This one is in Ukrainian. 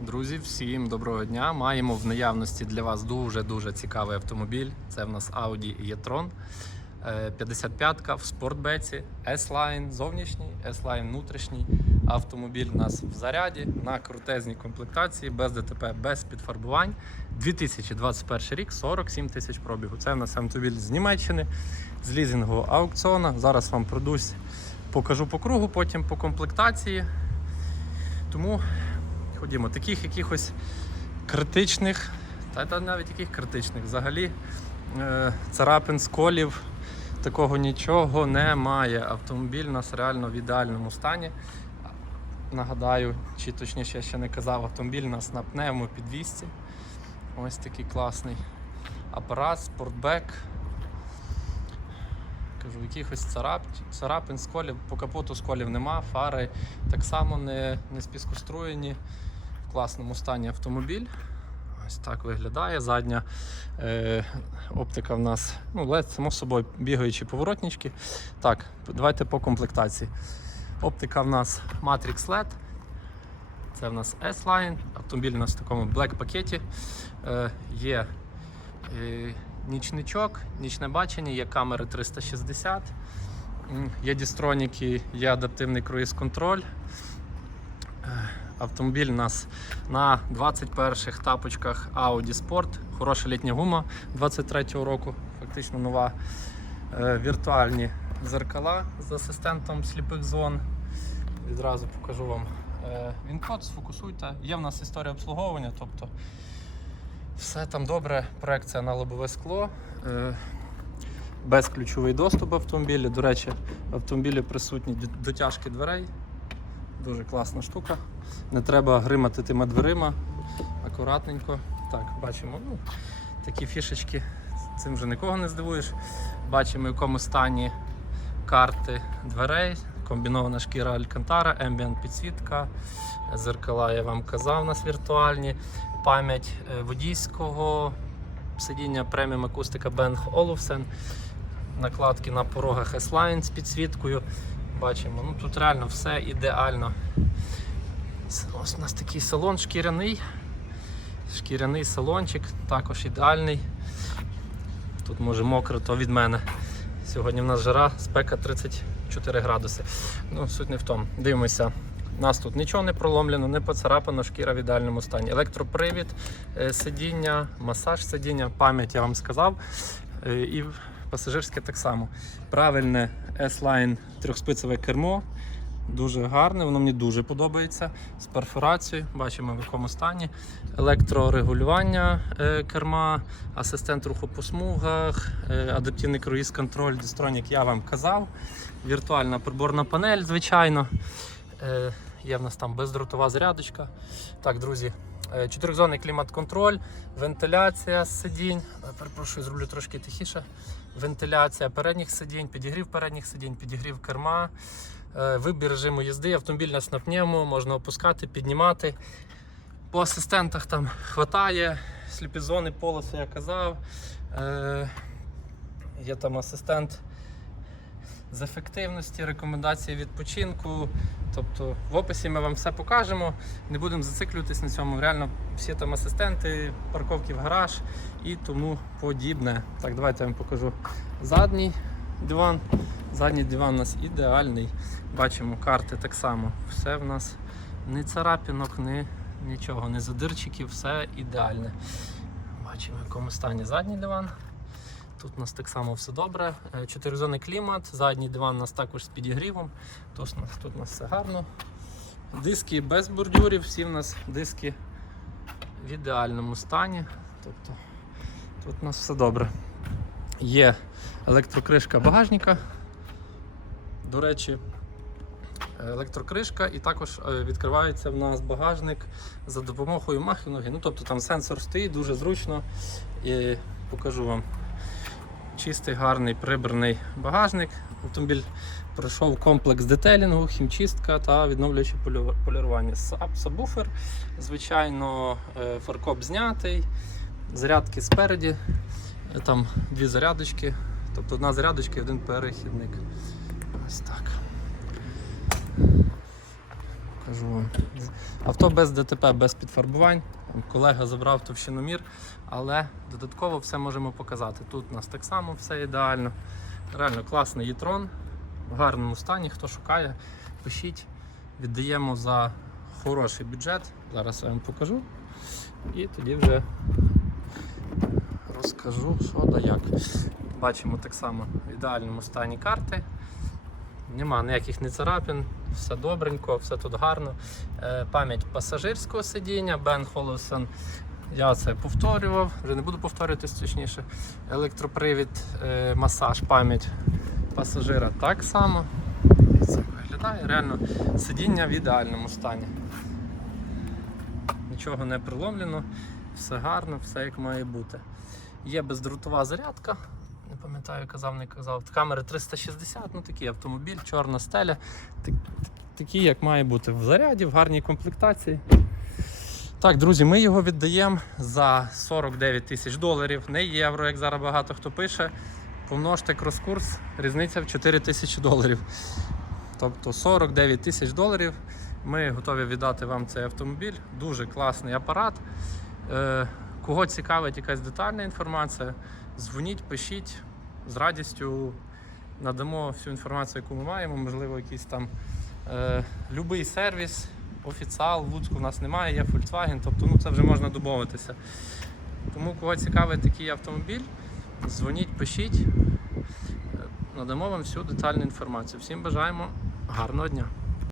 Друзі, всім доброго дня. Маємо в наявності для вас дуже-дуже цікавий автомобіль. Це в нас Audi e-tron. Е, 55-ка в спортбеці, S-Line зовнішній, S-Line внутрішній. Автомобіль у нас в заряді на крутезній комплектації, без ДТП, без підфарбувань. 2021 рік, 47 тисяч пробігу. Це в нас автомобіль з Німеччини, з лізингового аукціона. Зараз вам пройдусь, покажу по кругу, потім по комплектації. Тому ходімо, таких якихось критичних, та, та навіть яких критичних, взагалі е, царапин, сколів, такого нічого немає. Автомобіль у нас реально в ідеальному стані. Нагадаю, чи точніше я ще не казав, автомобіль у нас на пневмопідвісці. Ось такий класний апарат, спортбек. Кажу, якихось царап, царапин, сколів, по капоту сколів нема, фари так само не, не спіскоструєні. В класному стані автомобіль. Ось так виглядає. Задня е, оптика в нас, ну, LED, само собою, бігаючі поворотнички. Так, давайте по комплектації. Оптика в нас Matrix LED. Це в нас S-Line. Автомобіль у нас в такому black пакеті. Е, є е, нічничок, нічне бачення, є камери 360, є дістроніки, є адаптивний круїз-контроль. Е, Автомобіль у нас на 21-х тапочках Audi Sport. Хороша літня гума 23-го року, фактично нова. Е, Віртуальні зеркала з асистентом сліпих зон. Відразу покажу вам е, він-код, сфокусуйте. Є в нас історія обслуговування, тобто все там добре. Проекція на лобове скло. Е, Безключовий доступ автомобілі. До речі, в автомобілі присутні дотяжки дверей. Дуже класна штука. Не треба гримати тими дверима. Акуратненько. Так, бачимо. Ну, такі фішечки. Цим вже нікого не здивуєш. Бачимо, в якому стані карти дверей. Комбінована шкіра Алькантара, ембієнт підсвітка, зеркала, я вам казав, у нас віртуальні, пам'ять е, водійського сидіння преміум акустика Bang Olufsen, накладки на порогах S-Line з підсвіткою. Бачимо, ну тут реально все ідеально. Ось у нас такий салон шкіряний. Шкіряний салончик, також ідеальний. Тут може мокро, то від мене. Сьогодні в нас жара, спека 34 градуси. Ну, суть не в тому. Дивимося. У нас тут нічого не проломлено, не поцарапано, шкіра в ідеальному стані. Електропривід, е, сидіння, масаж сидіння, пам'ять я вам сказав. Е, І пасажирське так само. Правильне S-Line трьохспицеве кермо. Дуже гарне, воно мені дуже подобається. З перфорацією, бачимо в якому стані. Електрорегулювання е, керма, асистент руху по смугах, е, адаптивний круїз-контроль, дистронік я вам казав. Віртуальна приборна панель, звичайно. Е, Є в нас там бездротова зарядочка. Так, друзі, чотиризонний клімат-контроль, вентиляція сидінь. Е, Перепрошую, зроблю трошки тихіше. Вентиляція передніх сидінь, підігрів передніх сидінь, підігрів керма. Е, Вибір режиму їзди, автомобіль на снапнєму, можна опускати, піднімати. По асистентах там хватає, сліпі зони, полоси я казав. Е, Є там асистент з ефективності, рекомендації відпочинку. Тобто в описі ми вам все покажемо. Не будемо зациклюватись на цьому. Реально всі там асистенти, парковки в гараж і тому подібне. Так, давайте я вам покажу задній диван. Задній диван у нас ідеальний. Бачимо карти так само. Все в нас ні царапінок, ні нічого, ні задирчиків, все ідеальне. Бачимо, в якому стані задній диван. Тут у нас так само все добре. Е, Чотиризонний клімат, задній диван у нас також з підігрівом. Тут у нас, тут у нас все гарно. Диски без бордюрів, всі в нас диски в ідеальному стані. Тобто тут у нас все добре. Є електрокришка багажника. До речі, електрокришка і також е, відкривається в нас багажник за допомогою махіноги. Ну, тобто там сенсор стоїть, дуже зручно. І покажу вам чистий, гарний, прибраний багажник. Автомобіль пройшов комплекс детелінгу, хімчистка та відновлююче полірування. Саб- Сабвуфер, звичайно, е, фаркоп знятий, зарядки спереді, е, там дві зарядочки, тобто одна зарядочка і один перехідник. Ось так. Покажу вам. Авто без ДТП, без підфарбувань. Колега забрав товщиномір, але додатково все можемо показати. Тут у нас так само все ідеально. Реально класний e-tron, в гарному стані. Хто шукає, пишіть. Віддаємо за хороший бюджет. Зараз я вам покажу. І тоді вже розкажу, що да як. Бачимо так само в ідеальному стані карти. Нема ніяких не царапин, все добренько, все тут гарно. Е, пам'ять пасажирського сидіння, Бен Холосон. Я це повторював, вже не буду повторюватись точніше. Електропривід, е, масаж, пам'ять пасажира так само. Це виглядає реально сидіння в ідеальному стані. Нічого не приломлено, все гарно, все як має бути. Є бездротова зарядка. Не пам'ятаю, казав, не казав. Камери 360, ну такий автомобіль, чорна стеля. Так- Такий, як має бути в заряді, в гарній комплектації. Так, друзі, ми його віддаємо за 49 тисяч доларів, не євро, як зараз багато хто пише. Помножте крос-курс, різниця в 4 тисячі доларів. Тобто 49 тисяч доларів. Ми готові віддати вам цей автомобіль. Дуже класний апарат. Кого цікавить якась детальна інформація, дзвоніть, пишіть з радістю надамо всю інформацію, яку ми маємо, можливо, якийсь там е, любий сервіс, офіціал в Луцьку в нас немає, є Volkswagen, тобто ну, це вже можна домовитися. Тому кого цікавить такий автомобіль, дзвоніть, пишіть, Е, надамо вам всю детальну інформацію. Всім бажаємо гарного дня!